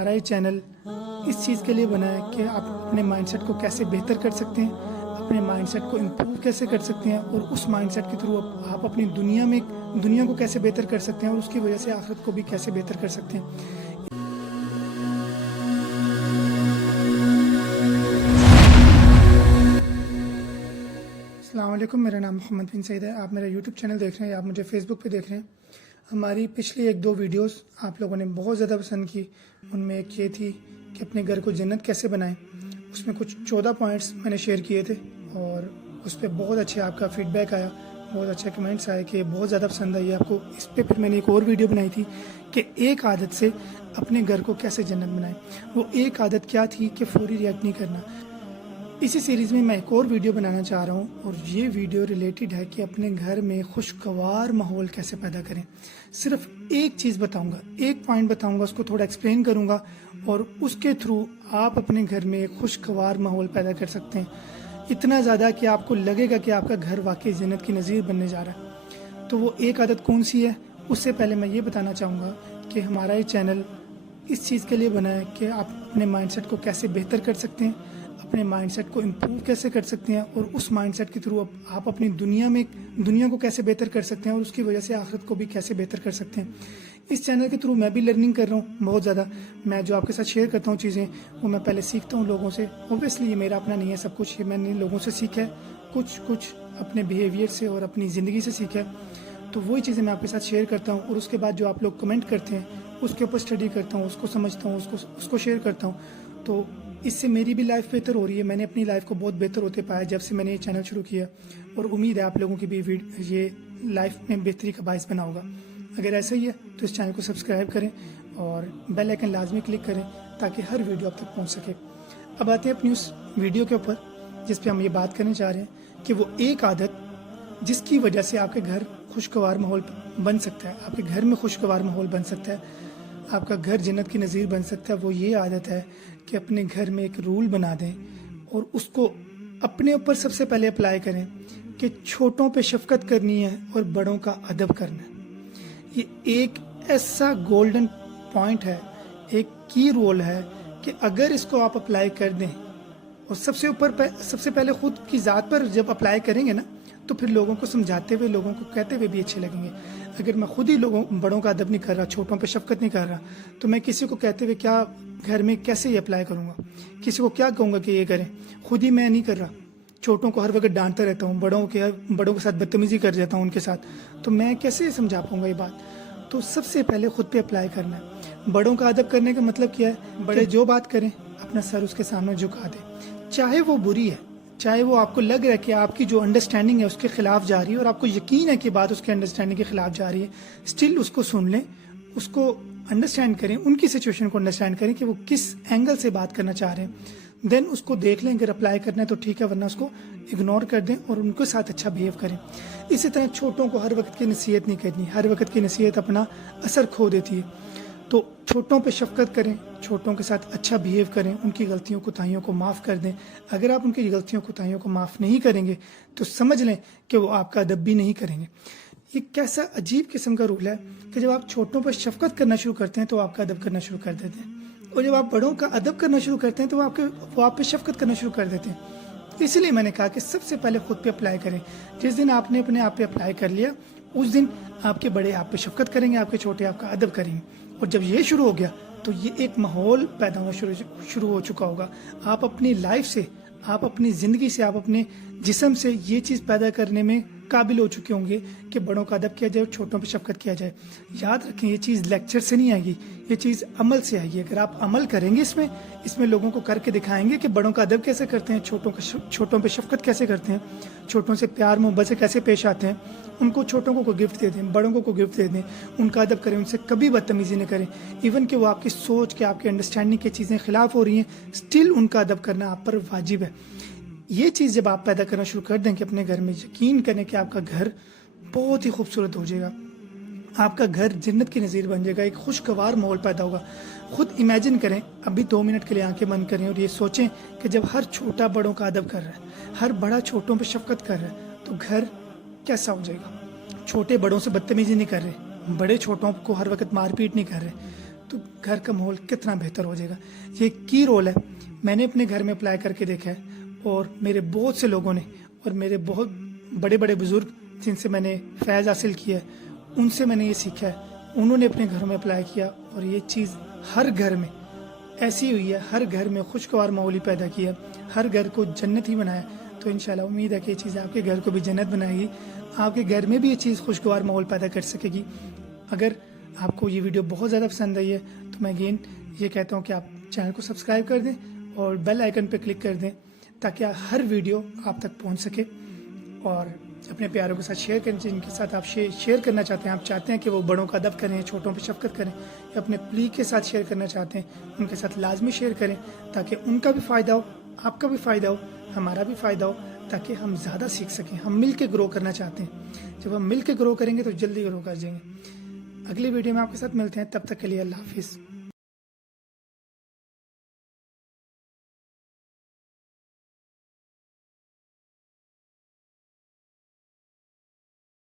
ہمارا یہ چینل اس چیز کے لیے بنا ہے کہ آپ اپنے مائنڈ سیٹ کو کیسے بہتر کر سکتے ہیں، اپنے مائنڈ سیٹ کو امپروو کیسے کر سکتے ہیں، اور اس مائنڈ سیٹ کے تھرو آپ اپنی دنیا کو کیسے بہتر کر سکتے ہیں، اور اس کی وجہ سے آخرت کو بھی کیسے بہتر کر سکتے ہیں۔ السلام علیکم، میرا نام محمد بن سعید ہے۔ آپ میرا یوٹیوب چینل دیکھ رہے ہیں یا آپ مجھے فیس بک پہ دیکھ رہے ہیں۔ ہماری پچھلی 1-2 ویڈیوز آپ لوگوں نے بہت زیادہ پسند کی۔ ان میں ایک یہ تھی کہ اپنے گھر کو جنت کیسے بنائیں۔ اس میں کچھ 14 پوائنٹس میں نے شیئر کیے تھے اور اس پہ بہت اچھے آپ کا فیڈ بیک آیا، بہت اچھے کمنٹس آئے کہ بہت زیادہ پسند آئی آپ کو۔ اس پہ پھر میں نے ایک اور ویڈیو بنائی تھی کہ ایک عادت سے اپنے گھر کو کیسے جنت بنائیں۔ وہ ایک عادت کیا تھی کہ فوری ریئیکٹ نہیں کرنا۔ اسی سیریز میں ایک اور ویڈیو بنانا چاہ رہا ہوں، اور یہ ویڈیو ریلیٹڈ ہے کہ اپنے گھر میں خوشگوار ماحول کیسے پیدا کریں۔ صرف ایک چیز بتاؤں گا، ایک پوائنٹ بتاؤں گا، اس کو تھوڑا ایکسپلین کروں گا، اور اس کے تھرو آپ اپنے گھر میں ایک خوشگوار ماحول پیدا کر سکتے ہیں، اتنا زیادہ کہ آپ کو لگے گا کہ آپ کا گھر واقعی جنت کی نظیر بننے جا رہا ہے۔ تو وہ ایک عادت کون سی ہے؟ اس سے پہلے میں یہ بتانا چاہوں گا کہ ہمارا یہ چینل اس چیز کے لیے بنا ہے کہ آپ اپنے مائنڈ سیٹ کو کیسے بہتر کر سکتے ہیں، اپنے مائنڈ سیٹ کو امپروو کیسے کر سکتے ہیں، اور اس مائنڈ سیٹ کے تھرو آپ اپنی دنیا کو کیسے بہتر کر سکتے ہیں، اور اس کی وجہ سے آخرت کو بھی کیسے بہتر کر سکتے ہیں۔ اس چینل کے تھرو میں بھی لرننگ کر رہا ہوں بہت زیادہ۔ میں جو آپ کے ساتھ شیئر کرتا ہوں چیزیں، وہ میں پہلے سیکھتا ہوں لوگوں سے۔ اوبویسلی یہ میرا اپنا نہیں ہے سب کچھ، یہ میں نے لوگوں سے سیکھا ہے، کچھ اپنے بیہیویئر سے اور اپنی زندگی سے سیکھا ہے۔ تو وہی چیزیں میں آپ کے ساتھ شیئر کرتا ہوں، اور اس کے بعد جو آپ لوگ کمنٹ کرتے ہیں اس کے اوپر اسٹڈی کرتا ہوں، اس کو سمجھتا ہوں، اس کو شیئر کرتا ہوں۔ تو اس سے میری بھی لائف بہتر ہو رہی ہے۔ میں نے اپنی لائف کو بہت بہتر ہوتے پایا جب سے میں نے یہ چینل شروع کیا، اور امید ہے آپ لوگوں کی بھی یہ لائف میں بہتری کا باعث بنا ہوگا۔ اگر ایسا ہی ہے تو اس چینل کو سبسکرائب کریں اور بیل آئیکن لازمی کلک کریں تاکہ ہر ویڈیو آپ تک پہنچ سکے۔ اب آتے ہیں اپنی اس ویڈیو کے اوپر جس پہ ہم یہ بات کرنے چاہ رہے ہیں کہ وہ ایک عادت جس کی وجہ سے آپ کے گھر خوشگوار ماحول بن سکتا ہے، آپ کے گھر میں خوشگوار ماحول بن سکتا ہے، آپ کا گھر جنت کی نظیر بن سکتا ہے۔ وہ یہ عادت ہے کہ اپنے گھر میں ایک رول بنا دیں اور اس کو اپنے اوپر سب سے پہلے اپلائی کریں کہ چھوٹوں پہ شفقت کرنی ہے اور بڑوں کا ادب کرنا ہے۔ یہ ایک ایسا گولڈن پوائنٹ ہے، ایک کی رول ہے کہ اگر اس کو آپ اپلائی کر دیں، اور سب سے پہلے خود کی ذات پر جب اپلائی کریں گے نا، تو پھر لوگوں کو سمجھاتے ہوئے، لوگوں کو کہتے ہوئے بھی اچھے لگیں گے۔ اگر میں خود ہی بڑوں کا ادب نہیں کر رہا، چھوٹوں پہ شفقت نہیں کر رہا، تو میں کسی کو کہتے ہوئے کیا گھر میں کیسے یہ اپلائی کروں گا؟ کسی کو کیا کہوں گا کہ یہ کریں؟ خود ہی میں نہیں کر رہا، چھوٹوں کو ہر وقت ڈانٹتا رہتا ہوں، بڑوں کے ساتھ بدتمیزی کر جاتا ہوں ان کے ساتھ، تو میں کیسے سمجھا پاؤں گا یہ بات؟ تو سب سے پہلے خود پہ اپلائی کرنا ہے۔ بڑوں کا ادب کرنے کا مطلب کیا ہے؟ بڑے جو بات کریں اپنا سر اس کے سامنے جھکا دیں، چاہے وہ بری ہے، چاہے وہ آپ کو لگ رہا ہے کہ آپ کی جو انڈرسٹینڈنگ ہے اس کے خلاف جا رہی ہے، اور آپ کو یقین ہے کہ بات اس کے انڈرسٹینڈنگ کے خلاف جا رہی ہے، اسٹل اس کو سن لیں، اس کو انڈرسٹینڈ کریں، ان کی سچویشن کو انڈرسٹینڈ کریں کہ وہ کس اینگل سے بات کرنا چاہ رہے ہیں، دین اس کو دیکھ لیں۔ اگر اپلائی کرنا ہے تو ٹھیک ہے، ورنہ اس کو اگنور کر دیں اور ان کے ساتھ اچھا بیہیو کریں۔ اسی طرح چھوٹوں کو ہر وقت کی نصیحت نہیں کرنی، ہر وقت کی نصیحت اپنا اثر کھو دیتی ہے۔ تو چھوٹوں پہ شفقت کریں، چھوٹوں کے ساتھ اچھا بیہیو کریں، ان کی غلطیوں کوتاہیوں کو معاف کر دیں۔ اگر آپ ان کی غلطیوں کوتاہیوں کو معاف نہیں کریں گے تو سمجھ لیں کہ وہ آپ کا ادب بھی نہیں کریں گے۔ یہ کیسا عجیب قسم کا رول ہے کہ جب آپ چھوٹوں پر شفقت کرنا شروع کرتے ہیں تو آپ کا ادب کرنا شروع کر دیتے ہیں، اور جب آپ بڑوں کا ادب کرنا شروع کرتے ہیں تو وہ آپ پہ شفقت کرنا شروع کر دیتے ہیں۔ اس لیے میں نے کہا کہ سب سے پہلے خود پہ اپلائی کریں۔ جس دن آپ نے اپنے آپ پہ اپلائی کر لیا، اس دن آپ کے بڑے آپ پہ شفقت کریں گے، آپ کے چھوٹے آپ کا ادب کریں گے، اور جب یہ شروع ہو گیا تو یہ ایک ماحول پیدا ہونا شروع ہو چکا ہوگا۔ آپ اپنی لائف سے، آپ اپنی زندگی سے، آپ اپنے جسم سے یہ چیز پیدا کرنے میں قابل ہو چکے ہوں گے کہ بڑوں کا ادب کیا جائے اور چھوٹوں پہ شفقت کیا جائے۔ یاد رکھیں، یہ چیز لیکچر سے نہیں آئے گی، یہ چیز عمل سے آئے گی۔ اگر آپ عمل کریں گے اس میں لوگوں کو کر کے دکھائیں گے کہ بڑوں کا ادب کیسے کرتے ہیں، چھوٹوں پہ شفقت کیسے کرتے ہیں، چھوٹوں سے پیار محبت سے کیسے پیش آتے ہیں، ان کو چھوٹوں کو کوئی گفٹ دے دیں، بڑوں کو کوئی گفٹ دے دیں، ان کا ادب کریں، ان سے کبھی بدتمیزی نہ کریں۔ ایون کہ وہ آپ کی سوچ کے، آپ کے انڈرسٹینڈنگ کی چیزیں خلاف ہو رہی ہیں، اسٹل ان کا ادب کرنا آپ پر واجب ہے۔ یہ چیز جب آپ پیدا کرنا شروع کر دیں کہ اپنے گھر میں، یقین کریں کہ آپ کا گھر بہت ہی خوبصورت ہو جائے گا، آپ کا گھر جنت کی نظیر بن جائے گا، ایک خوشگوار ماحول پیدا ہوگا۔ خود امیجن کریں، ابھی 2 منٹ کے لیے آنکھیں بند کریں اور یہ سوچیں کہ جب ہر چھوٹا بڑوں کا ادب کر رہا ہے، ہر بڑا چھوٹوں پہ شفقت کر رہا ہے، تو گھر کیسا ہو جائے گا۔ چھوٹے بڑوں سے بدتمیزی نہیں کر رہے، بڑے چھوٹوں کو ہر وقت مار پیٹ نہیں کر رہے، تو گھر کا ماحول کتنا بہتر ہو جائے گا. یہ کی رول ہے, میں نے اپنے گھر میں اپلائی کر کے دیکھا ہے, اور میرے بہت سے لوگوں نے اور میرے بہت بڑے بڑے بزرگ جن سے میں نے فیض حاصل کیا ہے, ان سے میں نے یہ سیکھا ہے. انہوں نے اپنے گھروں میں اپلائی کیا اور یہ چیز ہر گھر میں ایسی ہوئی ہے, ہر گھر میں خوشگوار ماحول ہی پیدا کیا, ہر گھر کو جنت ہی بنایا. تو انشاءاللہ امید ہے کہ یہ چیز آپ کے گھر کو بھی جنت بنائے گی, آپ کے گھر میں بھی یہ چیز خوشگوار ماحول پیدا کر سکے گی. اگر آپ کو یہ ویڈیو بہت زیادہ پسند آئی ہے تو میں اگین یہ کہتا ہوں کہ آپ چینل کو سبسکرائب کر دیں اور بیل آئیکن پہ کلک کر دیں تاکہ ہر ویڈیو آپ تک پہنچ سکے. اور اپنے پیاروں کے ساتھ شیئر کریں جن کے ساتھ آپ شیئر کرنا چاہتے ہیں, آپ چاہتے ہیں کہ وہ بڑوں کا ادب کریں, چھوٹوں پہ شفقت کریں, یا اپنے پلی کے ساتھ شیئر کرنا چاہتے ہیں, ان کے ساتھ لازمی شیئر کریں تاکہ ان کا بھی فائدہ ہو, آپ کا بھی فائدہ ہو, ہمارا بھی فائدہ ہو, تاکہ ہم زیادہ سیکھ سکیں. ہم مل کے گرو کرنا چاہتے ہیں, جب ہم مل کے گرو کریں گے تو جلدی گرو کر جائیں گے. اگلی ویڈیو میں آپ کے ساتھ ملتے ہیں, تب تک کے لیے اللہ حافظ.